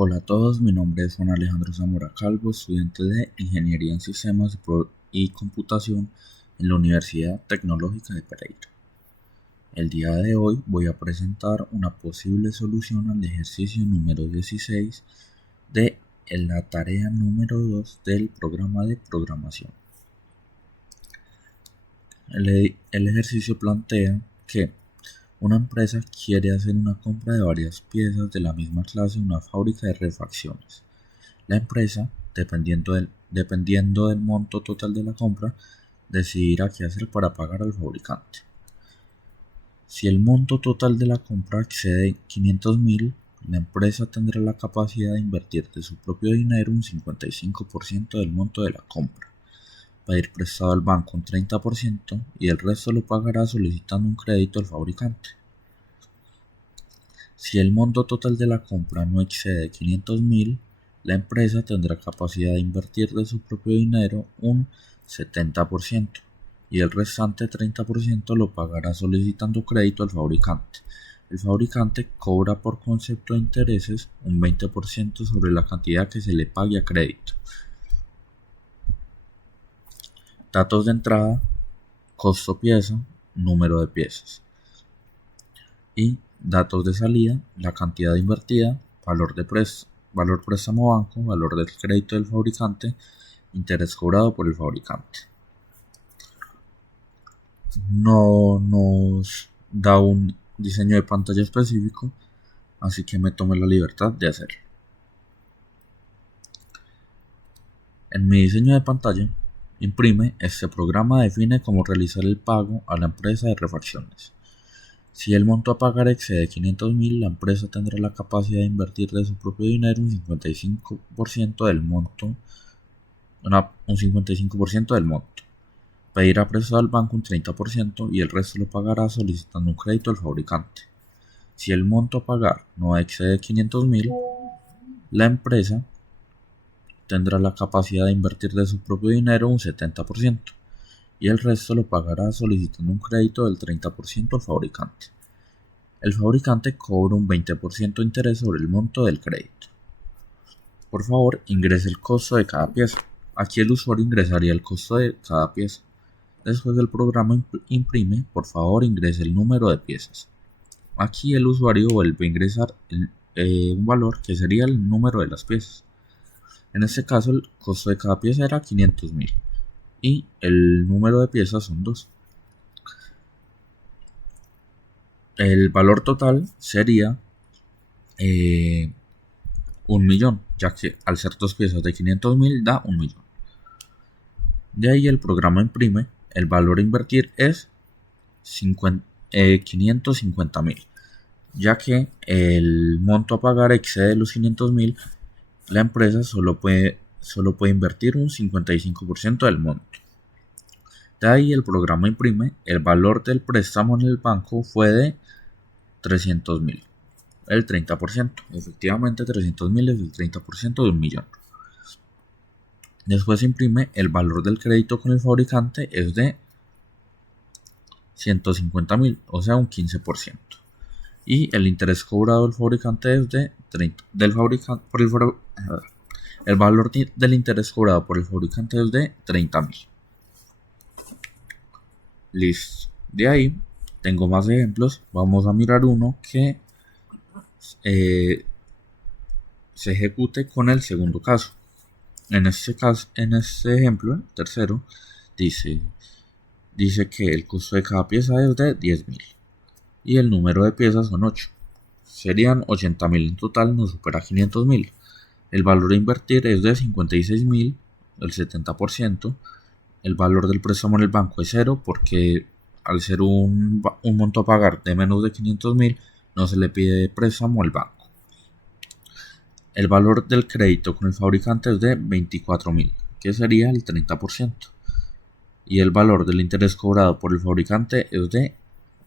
Hola a todos, mi nombre es Juan Alejandro Zamora Calvo, estudiante de Ingeniería en Sistemas y Computación en la Universidad Tecnológica de Pereira. El día de hoy voy a presentar una posible solución al ejercicio número 16 de la tarea número 2 del programa de programación. El ejercicio plantea que una empresa quiere hacer una compra de varias piezas de la misma clase en una fábrica de refacciones. La empresa, dependiendo del monto total de la compra, decidirá qué hacer para pagar al fabricante. Si el monto total de la compra excede 500.000, la empresa tendrá la capacidad de invertir de su propio dinero un 55% del monto de la compra, pedir prestado al banco un 30% y el resto lo pagará solicitando un crédito al fabricante. Si el monto total de la compra no excede 500.000, la empresa tendrá capacidad de invertir de su propio dinero un 70% y el restante 30% lo pagará solicitando crédito al fabricante. El fabricante cobra por concepto de intereses un 20% sobre la cantidad que se le pague a crédito. Datos de entrada: costo pieza, número de piezas. Y datos de salida: la cantidad invertida, valor préstamo banco, valor del crédito del fabricante, interés cobrado por el fabricante. No nos da un diseño de pantalla específico, así que me tomé la libertad de hacerlo. En mi diseño de pantalla, imprime, este programa define cómo realizar el pago a la empresa de refacciones. Si el monto a pagar excede 500.000, la empresa tendrá la capacidad de invertir de su propio dinero un 55% del monto, pedirá prestado al banco un 30% y el resto lo pagará solicitando un crédito al fabricante. Si el monto a pagar no excede 500.000, la empresa tendrá la capacidad de invertir de su propio dinero un 70% y el resto lo pagará solicitando un crédito del 30% al fabricante. El fabricante cobra un 20% de interés sobre el monto del crédito. Por favor, ingrese el costo de cada pieza. Aquí el usuario ingresaría el costo de cada pieza. Después del programa imprime, por favor ingrese el número de piezas. Aquí el usuario vuelve a ingresar un valor que sería el número de las piezas. En este caso el costo de cada pieza era 500.000 y el número de piezas son 2. El valor total sería 1.000.000, ya que al ser 2 piezas de 500.000 da 1.000.000. De ahí el programa imprime, el valor a invertir es 550.000, ya que el monto a pagar excede los 500.000, la empresa solo puede invertir un 55% del monto. De ahí el programa imprime, el valor del préstamo en el banco fue de 300.000, el 30%. Efectivamente 300.000 es el 30% de 1.000.000. Después imprime, el valor del crédito con el fabricante es de 150.000, o sea un 15%. Y el interés cobrado del fabricante es de 30, el valor del interés cobrado por el fabricante es de 30.000. Listo. De ahí tengo más ejemplos. Vamos a mirar uno que se ejecute con el segundo caso. En este ejemplo, el tercero, dice que el costo de cada pieza es de 10.000 y el número de piezas son 8. Serían 80.000 en total, no supera 500.000. El valor a invertir es de 56.000, el 70%. El valor del préstamo en el banco es 0 porque al ser un monto a pagar de menos de 500.000 no se le pide préstamo al banco. El valor del crédito con el fabricante es de 24.000, que sería el 30%. Y el valor del interés cobrado por el fabricante es de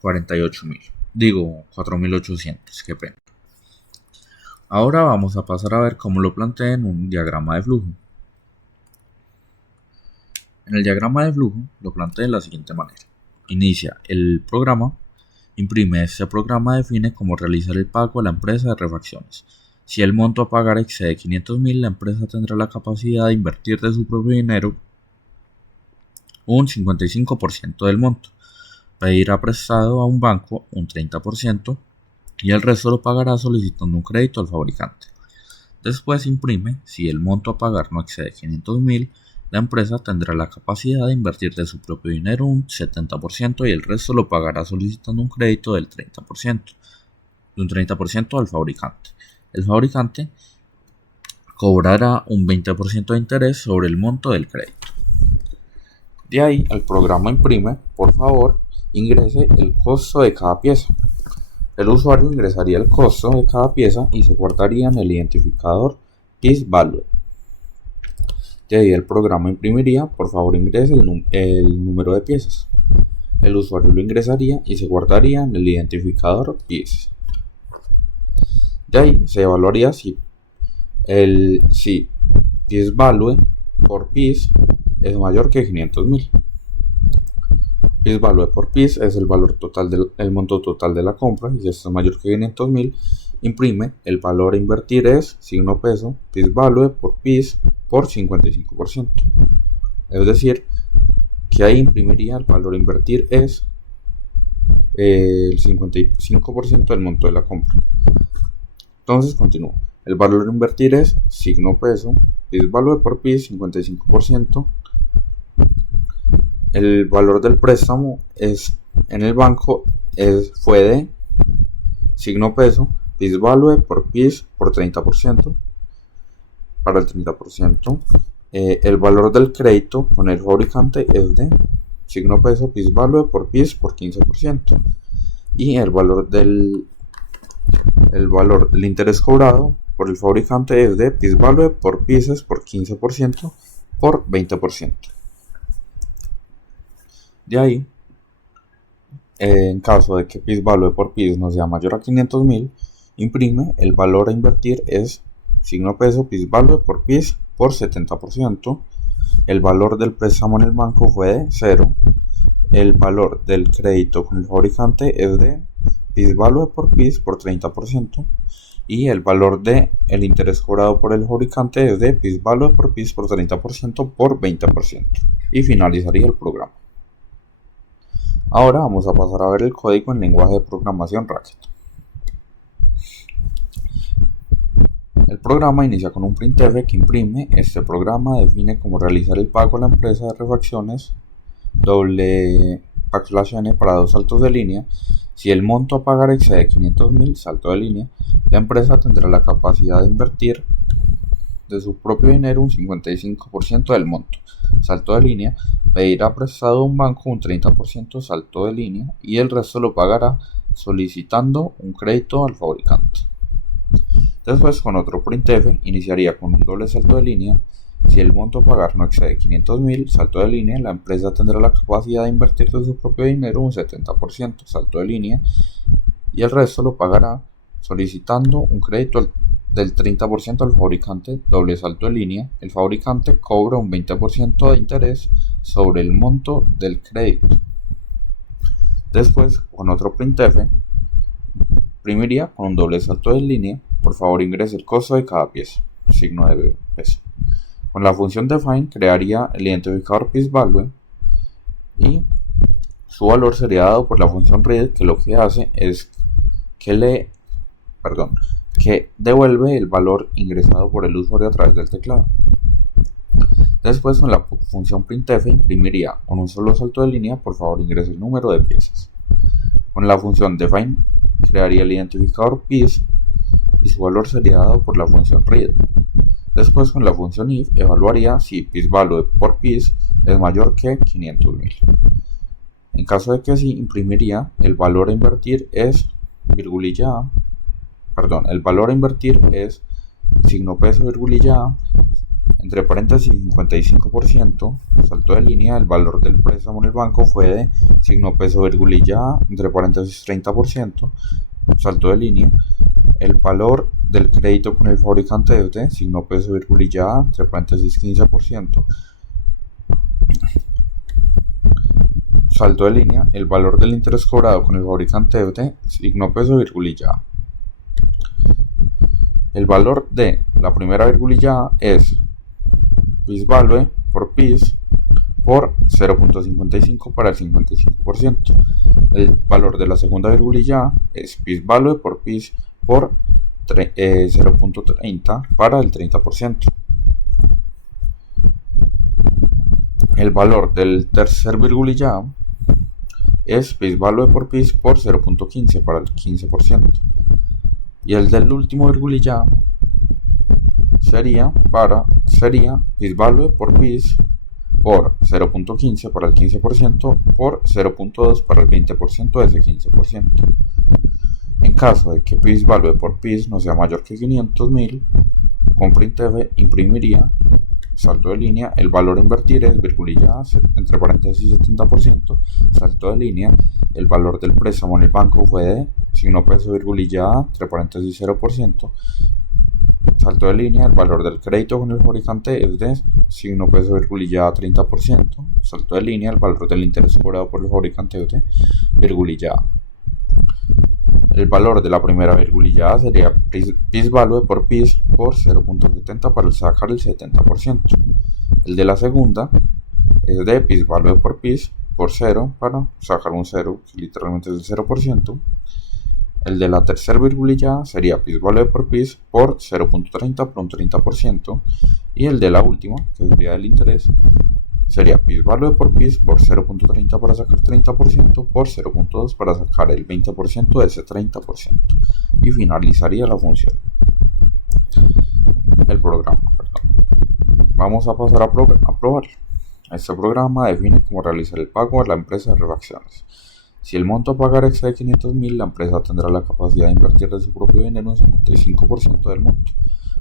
4.800, qué pena. Ahora vamos a pasar a ver cómo lo planteé en un diagrama de flujo. En el diagrama de flujo lo planteé de la siguiente manera. Inicia el programa, imprime. Este programa define cómo realizar el pago a la empresa de refacciones. Si el monto a pagar excede 500.000, la empresa tendrá la capacidad de invertir de su propio dinero un 55% del monto, pedirá prestado a un banco un 30% y el resto lo pagará solicitando un crédito al fabricante. Después imprime, si el monto a pagar no excede 500.000, la empresa tendrá la capacidad de invertir de su propio dinero un 70% y el resto lo pagará solicitando un crédito del 30%, de un 30% al fabricante. El fabricante cobrará un 20% de interés sobre el monto del crédito. De ahí al programa imprime, por favor, ingrese el costo de cada pieza. El usuario ingresaría el costo de cada pieza y se guardaría en el identificador Piece Value. De ahí el programa imprimiría, por favor ingrese el número de piezas. El usuario lo ingresaría y se guardaría en el identificador Piece. De ahí se evaluaría si Piece Value por Piece es mayor que 500.000. Piece Value por Piece es el valor total el monto total de la compra, y si esto es mayor que 500.000, imprime el valor a invertir es signo peso Piece Value por Piece por 55%. Es decir, que ahí imprimiría el valor a invertir es el 55% del monto de la compra. Entonces continúo. El valor a invertir es signo peso Piece Value por Piece 55%. El valor del préstamo en el banco fue de signo peso Piece Value por Piece por 30%. Para el 30%. El valor del crédito con el fabricante es de signo peso Piece Value por Piece por 15%. Y el valor del interés cobrado por el fabricante es de Piece Value por Pieces por 15% por 20%. De ahí, en caso de que Piece Value por Piece no sea mayor a 500.000, imprime el valor a invertir es signo peso Piece Value por Piece por 70%. El valor del préstamo en el banco fue de 0. El valor del crédito con el fabricante es de Piece Value por Piece por 30%. Y el valor del interés cobrado por el fabricante es de Piece Value por Piece por 30% por 20%. Y finalizaría el programa. Ahora vamos a pasar a ver el código en lenguaje de programación Racket. El programa inicia con un printf que imprime. Este programa define cómo realizar el pago a la empresa de refacciones $n para dos saltos de línea. Si el monto a pagar excede 500.000, salto de línea, la empresa tendrá la capacidad de invertir de su propio dinero un 55% del monto, salto de línea, pedirá prestado a un banco un 30%, salto de línea, y el resto lo pagará solicitando un crédito al fabricante. Después, con otro printf, iniciaría con un doble salto de línea. Si el monto a pagar no excede 500.000, salto de línea, la empresa tendrá la capacidad de invertir de su propio dinero un 70%, salto de línea, y el resto lo pagará solicitando un crédito del 30% al fabricante, doble salto de línea. El fabricante cobra un 20% de interés sobre el monto del crédito. Después, con otro printf, imprimiría con un doble salto de línea. Por favor ingrese el costo de cada pieza, signo de peso. Con la función define crearía el identificador Piece Value y su valor sería dado por la función read, que lo que hace es que devuelve el valor ingresado por el usuario a través del teclado. Después, con la función printf imprimiría con un solo salto de línea. Por favor ingrese el número de piezas. Con la función define crearía el identificador piece y su valor sería dado por la función read. Después, con la función if evaluaría si Piece Value por Piece es mayor que 500.000. En caso de que sí, imprimiría el valor a invertir es el valor a invertir es signo peso virgulilla A, entre paréntesis 55%, salto de línea. El valor del préstamo en el banco fue de signo peso virgulilla A, entre paréntesis 30%, salto de línea. El valor del crédito con el fabricante es de signo peso virgulilla A, entre paréntesis 15%, salto de línea. El valor del interés cobrado con el fabricante es de signo peso virgulilla A. El valor de la primera virgulilla A es PIS value por PIS por 0.55 para el 55%. El valor de la segunda virgulilla A es PIS value por PIS por 0.30 para el 30%. El valor del tercer virgulilla A es PIS value por PIS por 0.15 para el 15%. Y el del último virgulilla A sería PIS value por PIS por 0.15 para el 15% por 0.2 para el 20% de ese 15%. En caso de que PIS value por PIS no sea mayor que 500.000, con printf imprimiría, salto de línea, el valor a invertir es virgulilla A, entre paréntesis 70%, salto de línea, el valor del préstamo en el banco fue de signo peso virgulilla A, entre paréntesis 0%, salto de línea, el valor del crédito con el fabricante es de signo peso virgulilla A 30%, salto de línea, el valor del interés cobrado por el fabricante es de virgulilla A. El valor de la primera virgulilla A sería PIS value por PIS por 0.70 para sacar el 70%. El de la segunda es de PIS value por PIS por 0 para sacar un 0, que literalmente es el 0%. El de la tercera virgulilla A sería PIS value por PIS por 0.30 por un 30%. Y el de la última, que sería el interés, sería PIS value por PIS por 0.30 para sacar 30% por 0.2 para sacar el 20% de ese 30%. Y finalizaría la función. El programa, Vamos a pasar a probar. Este programa define cómo realizar el pago a la empresa de refacciones. Si el monto a pagar excede 500.000, la empresa tendrá la capacidad de invertir de su propio dinero un 55% del monto.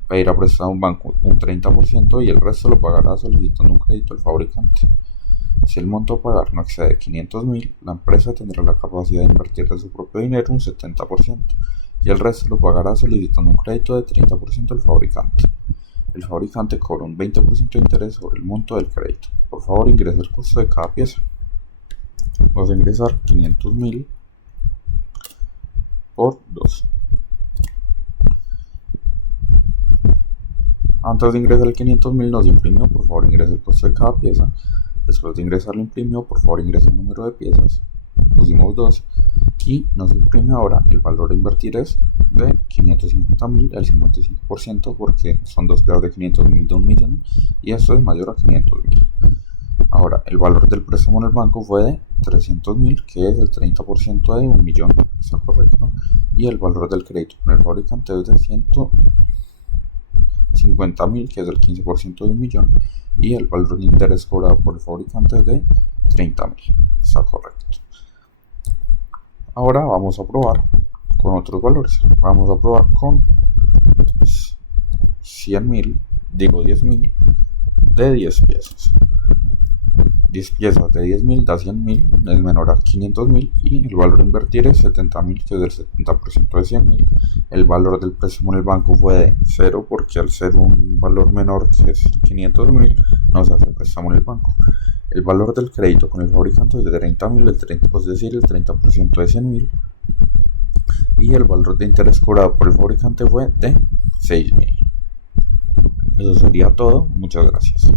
Pedirá prestado a un banco un 30% y el resto lo pagará solicitando un crédito al fabricante. Si el monto a pagar no excede 500.000, la empresa tendrá la capacidad de invertir de su propio dinero un 70% y el resto lo pagará solicitando un crédito de 30% al fabricante. El fabricante cobra un 20% de interés sobre el monto del crédito. Por favor, ingrese el costo de cada pieza. Vamos a ingresar 500.000 por 2. Antes de ingresar el 500.000 nos imprimió, por favor ingrese el costo de cada pieza. Después de ingresar lo imprimió, por favor ingrese el número de piezas. Pusimos 2 y nos imprime ahora el valor a invertir es de 550.000, el 55% porque son dos piezas de 500.000 de 1.000.000 y esto es mayor a 500.000. Ahora, el valor del préstamo en el banco fue de 300.000, que es el 30% de 1.000.000, está correcto. Y el valor del crédito con el fabricante es de 150.000, que es el 15% de 1.000.000. Y el valor de interés cobrado por el fabricante es de 30.000, está correcto. Ahora vamos a probar con otros valores. Vamos a probar con 10.000 de 10 piezas. 10 piezas de 10.000 da 100.000, es menor a 500.000 y el valor a invertir es 70.000, que es el 70% de 100.000. El valor del préstamo en el banco fue de 0 porque al ser un valor menor que es 500.000 no se hace préstamo en el banco. El valor del crédito con el fabricante es de 30.000, es decir, el 30% de 100.000. Y el valor de interés cobrado por el fabricante fue de 6.000. Eso sería todo. Muchas gracias.